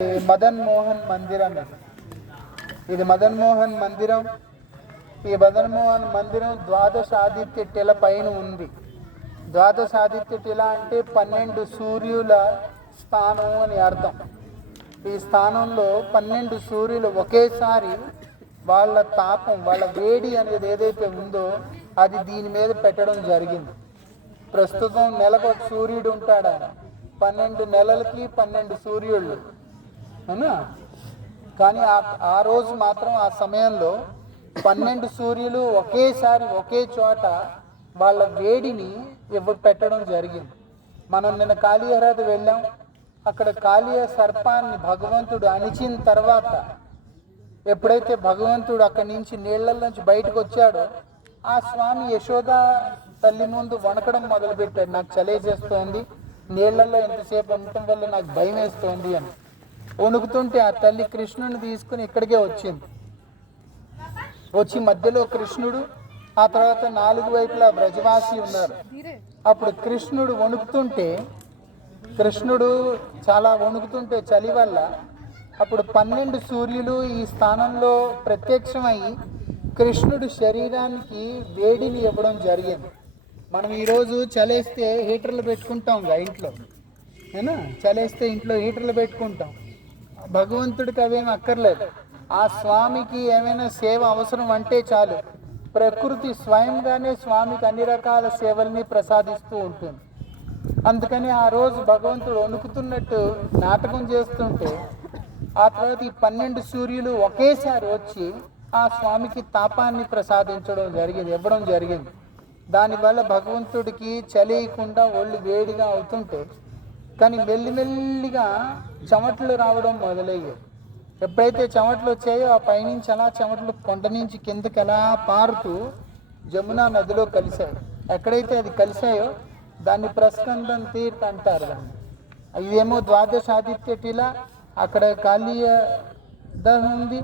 మదన్ మోహన్ మందిరం. ఇది మదన్ మోహన్ మందిరం. ఈ మదన్ మోహన్ మందిరం ద్వాదశ ఆదిత్య టిల పైన ఉంది. ద్వాదశ ఆదిత్య టిల అంటే 12 సూర్యుల స్థానం అని అర్థం. ఈ స్థానంలో 12 సూర్యులు ఒకేసారి వాళ్ళ తాపం, వాళ్ళ వేడి అనేది ఏదైతే ఉందో అది దీని మీద పెట్టడం జరిగింది. ప్రస్తుతం నెలకు ఒక సూర్యుడు ఉంటాడు. 12 నెలలకి 12 సూర్యుళ్ళు అవునా. కానీ ఆ రోజు మాత్రం ఆ సమయంలో 12 సూర్యులు ఒకేసారి ఒకే చోట వాళ్ళ వేడిని పెట్టడం జరిగింది. మనం నిన్న కాళీహరాది వెళ్ళాం. అక్కడ కాళీయ సర్పాన్ని భగవంతుడు అణిచిన తర్వాత ఎప్పుడైతే భగవంతుడు అక్కడి నుంచి నీళ్ళల్లోంచి బయటకు వచ్చాడో ఆ స్వామి యశోద తల్లి ముందు వణకడం మొదలుపెట్టాడు. నాకు చలేసేస్తోంది, నీళ్లలో ఎంతసేపు ఉండటం వల్ల నాకు భయం వేస్తోంది అని వణుకుతుంటే ఆ తల్లి కృష్ణుని తీసుకుని ఇక్కడికే వచ్చింది. వచ్చి మధ్యలో కృష్ణుడు, ఆ తర్వాత 4 వైపులా బ్రజవాసి ఉన్నారు. అప్పుడు కృష్ణుడు వణుకుతుంటే, కృష్ణుడు చాలా వణుకుతుంటే చలి వల్ల అప్పుడు 12 సూర్యులు ఈ స్థానంలో ప్రత్యక్షమై కృష్ణుడు శరీరానికి వేడిని ఇవ్వడం జరిగింది. మనం ఈరోజు చలేస్తే హీటర్లు పెట్టుకుంటాంగా ఇంట్లో, ఏనా? చలేస్తే ఇంట్లో హీటర్లు పెట్టుకుంటాం. భగవంతుడికి అవేమి అక్కర్లేదు. ఆ స్వామికి ఏమైనా సేవ అవసరం అంటే చాలు, ప్రకృతి స్వయంగానే స్వామికి అన్ని రకాల సేవల్ని ప్రసాదిస్తూ ఉంటుంది. అందుకని ఆ రోజు భగవంతుడు వణుకుతున్నట్టు నాటకం చేస్తుంటే ఆ తర్వాత ఈ 12 సూర్యులు ఒకేసారి వచ్చి ఆ స్వామికి తాపాన్ని ప్రసాదించడం జరిగింది, ఇవ్వడం జరిగింది. దానివల్ల భగవంతుడికి చలియకుండా ఒళ్ళు వేడిగా అవుతుంటే, కానీ మెల్లిమెల్లిగా చెమటలు రావడం మొదలయ్యాయి. ఎప్పుడైతే చెమటలు వచ్చాయో ఆ పైనుంచి అలా చెమటలు కొండ నుంచి కిందకి ఎలా పారుతూ జమునా నదిలో కలిశాయి. ఎక్కడైతే అది కలిశాయో దాన్ని ప్రస్కందం తీర్థ అంటారు. ఇదేమో ద్వాదశాదిత్య టిల, అక్కడ కాళీయ దహం ఉంది,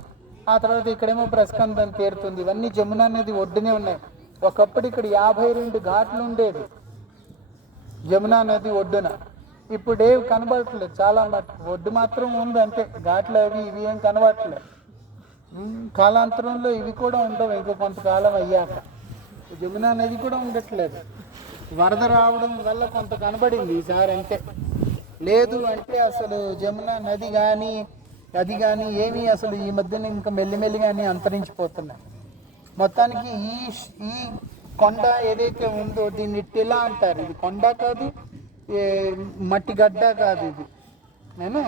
ఆ తర్వాత ఇక్కడేమో ప్రస్కందం తీరుతుంది. ఇవన్నీ జమునా నది ఒడ్డునే ఉన్నాయి. ఒకప్పుడు ఇక్కడ 52 ఘాట్లు ఉండేది జమునా నది ఒడ్డున. ఇప్పుడు ఏవి కనబడట్లేదు, చాలా ఒడ్డు మాత్రం ఉంది అంతే. ఘాట్లు అవి ఇవి ఏం కనబడట్లేదు. కాలాంతరంలో ఇవి కూడా ఉండవు. ఇంకో కొంతకాలం అయ్యాక జమునా నది కూడా ఉండట్లేదు. వరద రావడం వల్ల కొంత కనబడింది ఈసారి, అంతే. లేదు అంటే అసలు జమునా నది కానీ అది కానీ ఏమీ అసలు ఈ మధ్యన ఇంకా మెల్లిమెల్లిగానే అంతరించిపోతున్నాయి. మొత్తానికి ఈ కొండ ఏదైతే ఉందో దీన్ని టిలా అంటారు. ఇది కొండ కాదు, మట్టి గడ్డ కాదు. ఇది నేను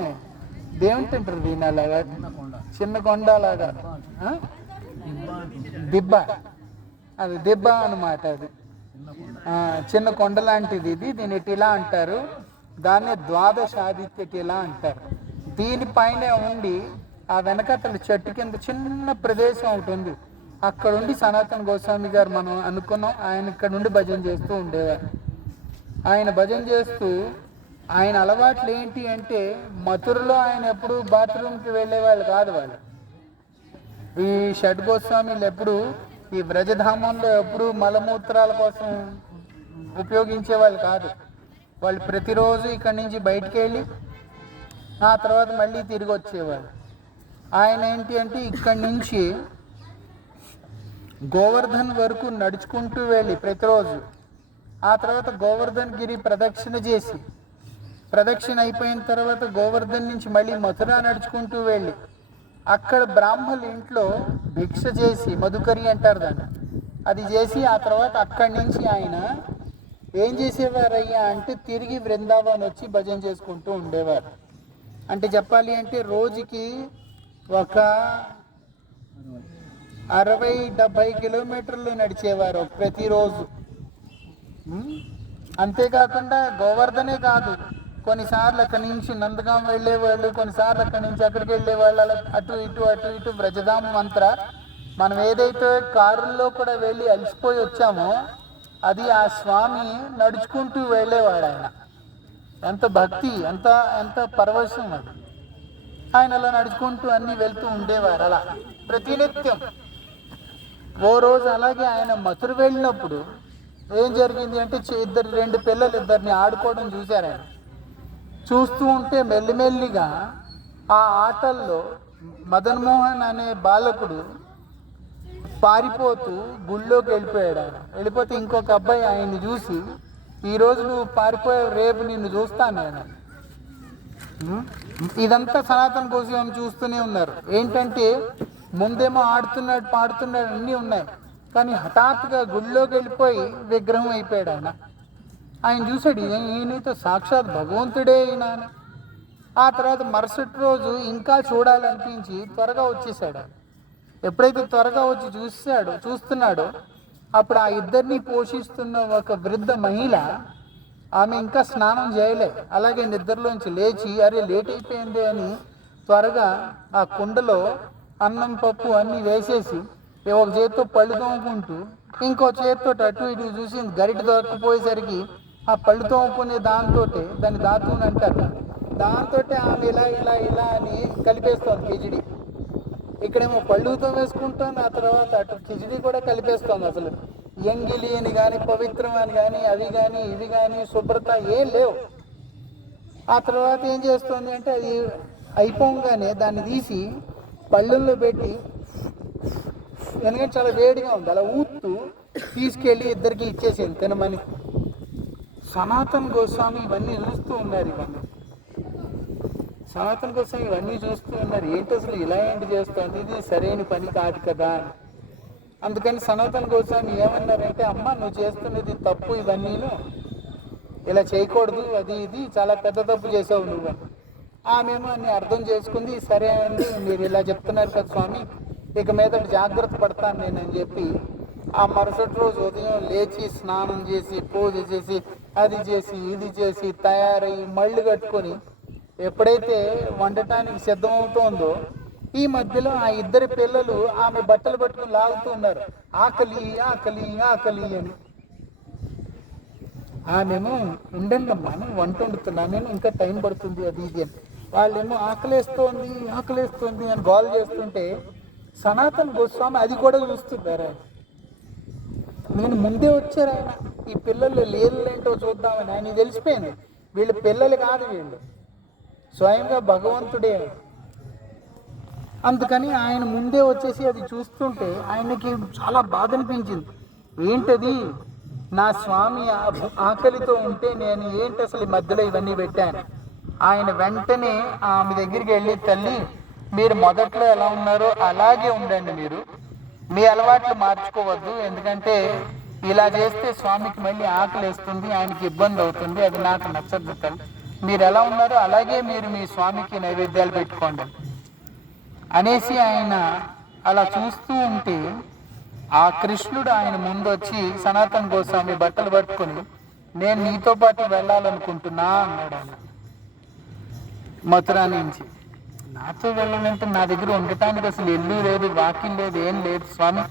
దేమంటారు దీని అలాగా, చిన్న కొండ లాగా, దిబ్బ, అది దిబ్బ అనమాట. అది చిన్న కొండ లాంటిది. ఇది దీన్ని టిలా అంటారు. దాన్నే ద్వాదశాదిత్య టిలా అంటారు. దీనిపైన ఉండి ఆ వెనకతల చెట్టు కింద చిన్న ప్రదేశం ఉంటుంది. అక్కడ ఉండి సనాతన గోస్వామి గారు మనం అనుకున్నాం, ఆయన ఇక్కడ నుండి భజన చేస్తూ ఉండేవారు. ఆయన భజన చేస్తూ ఆయన అలవాట్లు ఏంటి అంటే, మథురలో ఆయన ఎప్పుడు బాత్రూమ్కి వెళ్ళేవాళ్ళు కాదు. వాళ్ళు ఈ షడ్ గోస్వామిలు ఎప్పుడు ఈ వ్రజధామంలో ఎప్పుడు మలమూత్రాల కోసం ఉపయోగించేవాళ్ళు కాదు. వాళ్ళు ప్రతిరోజు ఇక్కడి నుంచి బయటికి వెళ్ళి ఆ తర్వాత మళ్ళీ తిరిగి వచ్చేవాళ్ళు. ఆయన ఏంటి అంటే ఇక్కడి నుంచి గోవర్ధన్ వరకు నడుచుకుంటూ వెళ్ళి ప్రతిరోజు, ఆ తర్వాత గోవర్ధన్ గిరి ప్రదక్షిణ చేసి, ప్రదక్షిణ అయిపోయిన తర్వాత గోవర్ధన్ నుంచి మళ్ళీ మథుర నడుచుకుంటూ వెళ్ళి అక్కడ బ్రాహ్మణుల ఇంట్లో భిక్ష చేసి, మధుకరి అంటారు దాన్ని, అది చేసి ఆ తర్వాత అక్కడి నుంచి ఆయన ఏం చేసేవారయ్యా అంటే తిరిగి బృందావన్ వచ్చి భజన చేసుకుంటూ ఉండేవారు. అంటే చెప్పాలి అంటే రోజుకి ఒక 60-70 కిలోమీటర్లు నడిచేవారు ప్రతిరోజు. అంతేకాకుండా గోవర్ధనే కాదు, కొన్నిసార్లు అక్కడి నుంచి నందగాం వెళ్ళేవాళ్ళు, కొన్నిసార్లు అక్కడి నుంచి అక్కడికి వెళ్ళేవాళ్ళు. అలా అటు ఇటు బ్రజధామం అంతా మనం ఏదైతే కారుల్లో కూడా వెళ్ళి అలసిపోయి వచ్చామో అది ఆ స్వామి నడుచుకుంటూ వెళ్ళేవాడు. ఆయన ఎంత భక్తి, ఎంత పరవశం అది. ఆయన అలా నడుచుకుంటూ అన్నీ వెళ్తూ ఉండేవారు అలా ప్రతినిత్యం. ఓ రోజు అలాగే ఆయన మథుర వెళ్ళినప్పుడు ఏం జరిగింది అంటే, 2 పిల్లలు ఇద్దరిని ఆడుకోవడం చూశారు. ఆయన చూస్తూ ఉంటే మెల్లిమెల్లిగా ఆ ఆటల్లో మదన్ మోహన్ అనే బాలకుడు పారిపోతూ గుళ్ళోకి వెళ్ళిపోయాడు. ఆయన వెళ్ళిపోతే ఇంకొక అబ్బాయి ఆయన్ని చూసి, ఈరోజు నువ్వు పారిపోయావు, రేపు నిన్ను చూస్తాను ఆయన. ఇదంతా సనాతన గోస్వామి చూస్తూనే ఉన్నారు. ఏంటంటే ముందేమో ఆడుతున్నాడు, పాడుతున్నాడు, అన్నీ ఉన్నాయి, కానీ హఠాత్తుగా గుళ్ళోకి వెళ్ళిపోయి విగ్రహం అయిపోయాడు ఆయన. ఆయన చూశాడు, ఈయనైతే సాక్షాత్ భగవంతుడే ఈయన. ఆ తర్వాత మరుసటి రోజు ఇంకా చూడాలనిపించి త్వరగా వచ్చేసాడు. ఎప్పుడైతే త్వరగా వచ్చి చూస్తున్నాడో అప్పుడు ఆ ఇద్దరిని పోషిస్తున్న ఒక వృద్ధ మహిళ, ఆమె ఇంకా స్నానం చేయలే, అలాగే నిద్రలోంచి లేచి అరే లేట్ అయిపోయింది అని త్వరగా ఆ కుండలో అన్నం పప్పు అన్నీ వేసేసి ఒక చేతితో పళ్ళు తోముకుంటూ ఇంకో చేతితో అటు ఇటు చూసి గరిట దొరకపోయేసరికి ఆ పళ్ళు తోముకునే దాంతో దాన్ని దాతూని అంటారు, దాంతో ఆమె ఇలా ఇలా ఇలా అని కలిపేస్తోంది కిచిడి. ఇక్కడేమో పళ్ళుతో వేసుకుంటాను, ఆ తర్వాత అటు కిచిడి కూడా కలిపేస్తోంది. అసలు ఎంగిలి అని కానీ పవిత్రం అని కానీ అవి కానీ ఇవి కానీ శుభ్రత ఏం లేవు. ఆ తర్వాత ఏం చేస్తుంది అంటే అది అయిపోగానే దాన్ని తీసి పళ్ళల్లో పెట్టి, ఎందుకంటే చాలా వేడిగా ఉంది, అలా ఊత్తూ తీసుకెళ్ళి ఇద్దరికి ఇచ్చేసింది తినమని. సనాతన్ గోస్వామి ఇవన్నీ చూస్తూ ఉన్నారు. సనాతన్ గోస్వామి ఇవన్నీ చూస్తూ ఉన్నారు. ఏంటి అసలు ఇలా ఏంటి చేస్తుంది, ఇది సరైన పని కాదు కదా. అందుకని సనాతన్ గోస్వామి ఏమన్నారంటే, అమ్మ నువ్వు చేస్తున్నది తప్పు, ఇవన్నీను ఇలా చేయకూడదు, అది ఇది చాలా పెద్ద తప్పు చేసావు నువ్వు. ఆమెమో అన్ని అర్థం చేసుకుంది, సరే అండి మీరు ఇలా చెప్తున్నారు కదా స్వామి, ఇక మీద జాగ్రత్త పడతాను నేను అని చెప్పి ఆ మరుసటి రోజు ఉదయం లేచి స్నానం చేసి పూజ చేసి అది చేసి ఇది చేసి తయారయ్యి మళ్ళు కట్టుకొని ఎప్పుడైతే వండటానికి సిద్ధమవుతోందో ఈ మధ్యలో ఆ ఇద్దరి పిల్లలు ఆమె బట్టలు పట్టుకుని లాగుతూ ఉన్నారు, ఆకలి ఆకలి ఆకలి అని. ఆమెమో ఉండండి అమ్మా వంట వండుతున్నా నేను, ఇంకా టైం పడుతుంది అది ఇది అని. వాళ్ళేమో ఆకలేస్తోంది ఆకలేస్తోంది అని గోల్ చేస్తుంటే సనాతన్ గోస్వామి అది కూడా చూస్తున్నారు. నేను ముందే వచ్చారు ఆయన, ఈ పిల్లలు లేరులేంటో చూద్దామని. ఆయన తెలిసిపోయింది వీళ్ళ పిల్లలు కాదు, వీళ్ళు స్వయంగా భగవంతుడే. అందుకని ఆయన ముందే వచ్చేసి అది చూస్తుంటే ఆయనకి చాలా బాధ అనిపించింది. ఏంటది, నా స్వామి ఆకలితో ఉంటే నేను ఏంటి అసలు ఈ మధ్యలో ఇవన్నీ పెట్టాను. ఆయన వెంటనే ఆమె దగ్గరికి వెళ్ళి, తల్లి మీరు మొదట్లో ఎలా ఉన్నారో అలాగే ఉండండి, మీరు మీ అలవాట్లు మార్చుకోవద్దు, ఎందుకంటే ఇలా చేస్తే స్వామికి మళ్ళీ ఆకలి వేస్తుంది, ఆయనకి ఇబ్బంది అవుతుంది, అది నాకు నచ్చదు తల్లి. మీరు ఎలా ఉన్నారో అలాగే మీరు మీ స్వామికి నైవేద్యాలు పెట్టుకోండి అనేసి ఆయన అలా చూస్తూ ఉంటే ఆ కృష్ణుడు ఆయన ముందు వచ్చి సనాతన్ గోస్వామి బట్టలు పట్టుకొని, నేను నీతో పాటు వెళ్ళాలనుకుంటున్నా అన్నాడు ఆయన మథురా నుంచి. నాతో వెళ్ళాలంటే నా దగ్గర ఉండటానికి అసలు ఇల్లు లేదు, వాకిల్ లేదు, ఏం లేదు స్వామి.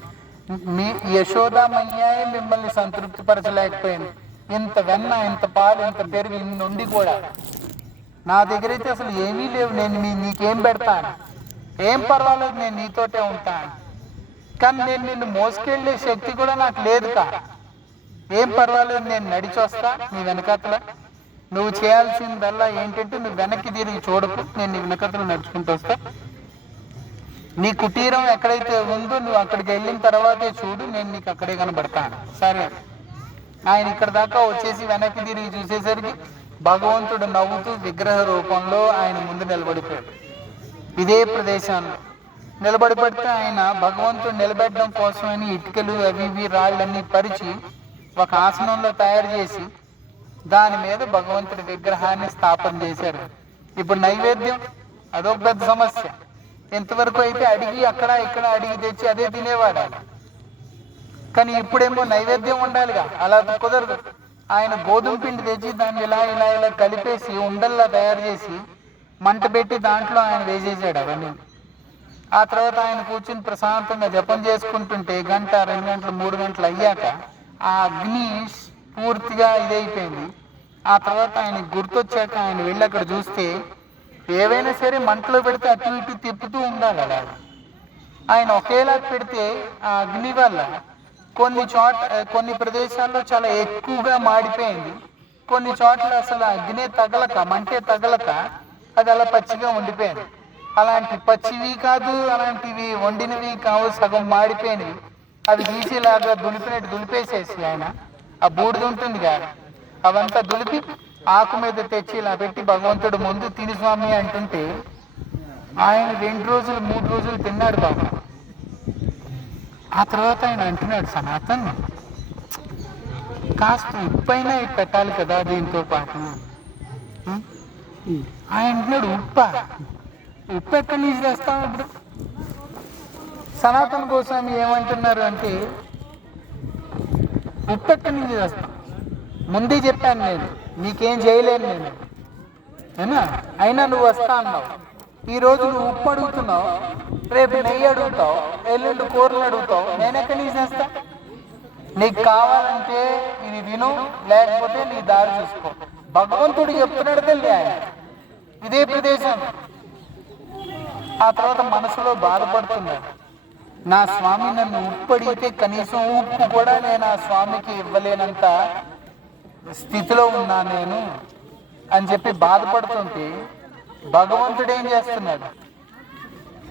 మీ యశోదామయ్యాయే మిమ్మల్ని సంతృప్తి పరచలేకపోయింది. ఇంత వెన్న, ఇంత పాలు, ఇంత పెరుగు ఇన్ని ఉండి కూడా నా దగ్గర అయితే అసలు ఏమీ లేవు. నేను నీకేం పెడతాను, ఏం పర్వాలేదు, నేను నీతోటే ఉంటాను, కానీ నేను నిన్ను మోసుకెళ్ళే శక్తి కూడా నాకు లేదు కా. ఏం పర్వాలేదు, నేను నడిచి వస్తా నీ వెనకతల. నువ్వు చేయాల్సిందల్లా ఏంటంటే నువ్వు వెనక్కి తిరిగి చూడకు, నేను నీ వెనకతలు నడుచుకుంటూ వస్తా. నీ కుటీరం ఎక్కడైతే ఉందో నువ్వు అక్కడికి వెళ్ళిన తర్వాతే చూడు, నేను నీకు అక్కడే కనబడతాను. సరే. ఆయన ఇక్కడ దాకా వచ్చేసి వెనక్కి తిరిగి చూసేసరికి భగవంతుడు నవ్వుతూ విగ్రహ రూపంలో ఆయన ముందు నిలబడిపోయాడు. ఇదే ప్రదేశాన్ని నిలబడిపడితే ఆయన భగవంతుడు నిలబెట్టడం కోసమని ఇటుకలు అవి ఇవి రాళ్ళన్నీ పరిచి ఒక ఆసనంలో తయారు చేసి దాని మీద భగవంతుడి విగ్రహాన్ని స్థాపన చేశారు. ఇప్పుడు నైవేద్యం అదొక పెద్ద సమస్య. ఎంతవరకు అయితే అడిగి అక్కడ ఇక్కడ అడిగి తెచ్చి అదే తినేవాడు ఆయన. కానీ ఇప్పుడేమో నైవేద్యం ఉండాలిగా, అలా కుదరదు. ఆయన గోధుమ పిండి తెచ్చి దాన్ని ఇలా ఇలా ఇలా కలిపేసి ఉండల్లా తయారు చేసి మంట పెట్టి దాంట్లో ఆయన వేసేసాడు అవన్నీ. ఆ తర్వాత ఆయన కూర్చుని ప్రశాంతంగా జపం చేసుకుంటుంటే 1 గంట 2 గంటలు 3 గంటలు అయ్యాక ఆ అగ్ని పూర్తిగా ఇదైపోయింది. ఆ తర్వాత ఆయన గుర్తొచ్చాక ఆయన వెళ్ళి అక్కడ చూస్తే ఏవైనా సరే మంటలో పెడితే అటు ఇటు తిప్పుతూ ఉండాలి. అలా ఆయన ఒకేలా పెడితే ఆ అగ్ని వల్ల కొన్ని ప్రదేశాల్లో చాలా ఎక్కువగా మాడిపోయింది, కొన్ని చోట్ల అసలు అగ్నే తగలక మంటే తగలక అది అలా పచ్చిగా ఉండిపోయింది. అలాంటి పచ్చివి కాదు, అలాంటివి వండినవి కావు, సగం మాడిపోయినవి. అవి తీసేలాగా దులిపినట్టు దులిపేసేసి ఆయన ఆ బూడిద ఉంటుంది కదా, అవంతా దులిపి ఆకు మీద తెచ్చి ఇలా పెట్టి భగవంతుడు ముందు తిని స్వామి అంటుంటే ఆయన 2 రోజులు 3 రోజులు తిన్నాడు బాబు. ఆ తర్వాత ఆయన అంటున్నాడు, సనాతన్ కాస్త ఉప్పైనా పెట్టాలి కదా దీంతో పాటు. ఆయన అంటున్నాడు, ఉప్పు ఎక్కడి నుంచి తెస్తాం ఇప్పుడు? సనాతన గోస్వామి ఏమంటున్నారు అంటే, ఉప్పు ఎక్కడి నుంచి తెస్తాం? ముందే చెప్పాను నేను, నీకేం చేయలేను నేను, అయినా అయినా నువ్వు వస్తా అన్నావు. ఈరోజు నువ్వు ఉప్పు అడుగుతున్నావు, రేపు నెయ్యి అడుగుతావు, ఎల్లుండి కూరలు అడుగుతావు, నేను ఎక్కడి నుంచి చేస్తా? నీకు కావాలంటే ఇది విను, లేకపోతే నీ దారి చూసుకో. భగవంతుడు చెప్తున్నాడు తల్లి ఆయన, ఇదే ప్రదేశం. ఆ తర్వాత మనసులో బాధపడుతున్నాడు, నా స్వామి నన్ను ఉప్పు అడిగితే కనీసం ఉప్పు కూడా నేను ఆ స్వామికి ఇవ్వలేనంత స్థితిలో ఉన్నా నేను అని చెప్పి బాధపడుతుంటే, భగవంతుడు ఏం చేస్తున్నాడు,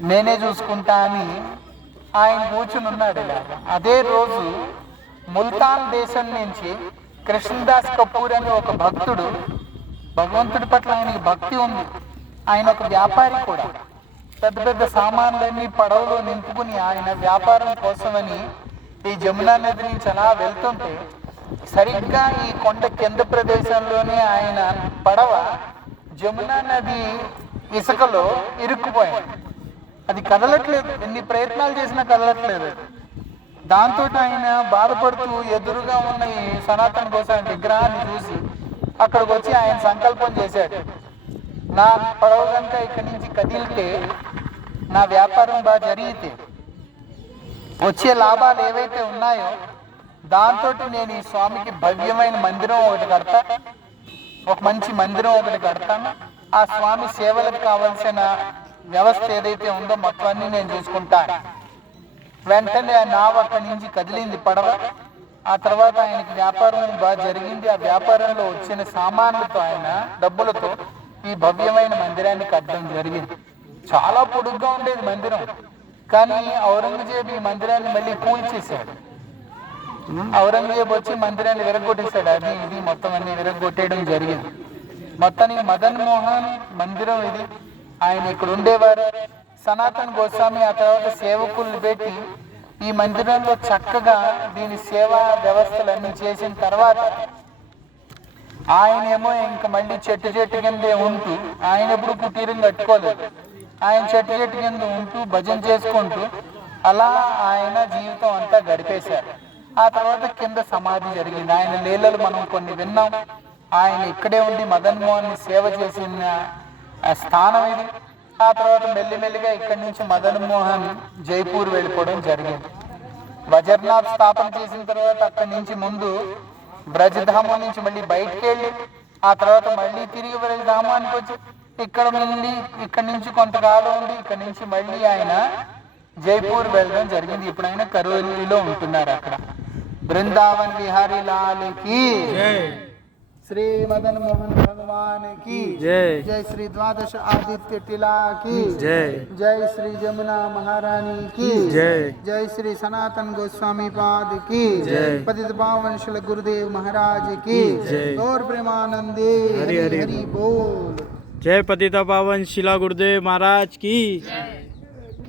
నేనే చూసుకుంటా అని ఆయన కూర్చుని ఉన్నాడు. ఇలా అదే రోజు ముల్తాన్ దేశం నుంచి కృష్ణదాస్ కపూర్ అనే ఒక భక్తుడు, భగవంతుడి పట్ల ఆయనకి భక్తి ఉంది, ఆయన ఒక వ్యాపారి కూడా, పెద్ద పెద్ద సామాన్లన్నీ పడవలో నింపుకుని ఆయన వ్యాపారం కోసమని ఈ జమునా నది నుంచి అలా వెళ్తుంటే సరిగ్గా ఈ కొండ కింద ప్రదేశంలోనే ఆయన పడవ జమునా నది ఇసుకలో ఇరుక్కుపోయింది. అది కదలట్లేదు, ఎన్ని ప్రయత్నాలు చేసినా కదలట్లేదు. దాంతో ఆయన బాధపడుతూ ఎదురుగా ఉన్న ఈ సనాతన గోస్వామి విగ్రహాన్ని చూసి అక్కడికి వచ్చి ఆయన సంకల్పం చేశాడు, నా పడవ కనుక ఇక్కడి నుంచి కదిలితే, నా వ్యాపారం బాగా జరిగితే వచ్చే లాభాలు ఏవైతే ఉన్నాయో దాంతో నేను ఈ స్వామికి భవ్యమైన మందిరం ఒకటి కడతా, ఒక మంచి మందిరం ఒకటి కడతాను, ఆ స్వామి సేవలకు కావలసిన వ్యవస్థ ఏదైతే ఉందో మొత్తాన్ని నేను చూసుకుంటాను. వెంటనే ఆ నావ అక్కడి నుంచి కదిలింది పడవ. ఆ తర్వాత ఆయనకి వ్యాపారం బాగా జరిగింది. ఆ వ్యాపారంలో వచ్చిన సామాన్లతో, ఆయన డబ్బులతో ఈ భవ్యమైన మందిరాన్ని కట్టడం జరిగింది. చాలా పొడుగ్గా ఉండేది మందిరం, కానీ ఔరంగజేబు ఈ మందిరాన్ని మళ్ళీ కూల్చేశాడు. ఔరంగజేబు వచ్చి మందిరాన్ని విరగొట్టేశాడు, అది ఇది మొత్తం అన్ని విరగొట్టేయడం జరిగింది. మొత్తానికి మదన్ మోహన్ మందిరం ఇది. ఆయన ఇక్కడ ఉండేవారు. సనాతన గోస్వామి ఆ తర్వాత సేవకుల్ని పెట్టి ఈ మందిరంలో చక్కగా దీని సేవా వ్యవస్థలన్నీ చేసిన తర్వాత ఆయనేమో ఇంక మళ్ళీ చెట్టు కిందే ఉంటూ, ఆయన ఎప్పుడు కుటీరం కట్టుకోలేదు, ఆయన చెట్టు కింద ఉంటూ భజన చేసుకుంటూ అలా ఆయన జీవితం అంతా గడిపేశారు. ఆ తర్వాత కింద సమాధి జరిగింది. ఆయన లీలలు మనం కొన్ని విన్నాం. ఆయన ఇక్కడే ఉండి మదన్ మోహన్ని సేవ చేసిన స్థానం ఇది. ఆ తర్వాత మెల్లిమెల్లిగా ఇక్కడి నుంచి మదన్ మోహన్ జైపూర్ వెళ్ళిపోవడం జరిగింది. వజర్నాథ్ స్థాపన చేసిన తర్వాత అక్కడి నుంచి ముందు బ్రజధామం నుంచి మళ్ళీ బయటికి వెళ్ళి ఆ తర్వాత మళ్ళీ తిరిగి బ్రజధామానికి వచ్చి ఇక్కడి నుంచి కొంతకాలం ఉండి ఇక్కడి నుంచి మళ్ళీ ఆయన జైపూర్ వెళ్ళడం జరిగింది. ఇప్పుడు ఆయన కరోలిలో ఉంటున్నారు అక్కడ. బృందావన్ విహారీ లాల్ కి శ్రీ మదన్ మోహన్ భగవాన్ की जय, जय श्री द्वादश आदित्य टिला की जय, जय श्री जमुना महारानी की जय, जय श्री सनातन गोस्वामी पाद की जय, पतित पावन श्री गुरुदेव महाराज की जय, और प्रेमानंदे हरि हरि बोल। जय पतित पावन शिला गुरुदेव महाराज की जय।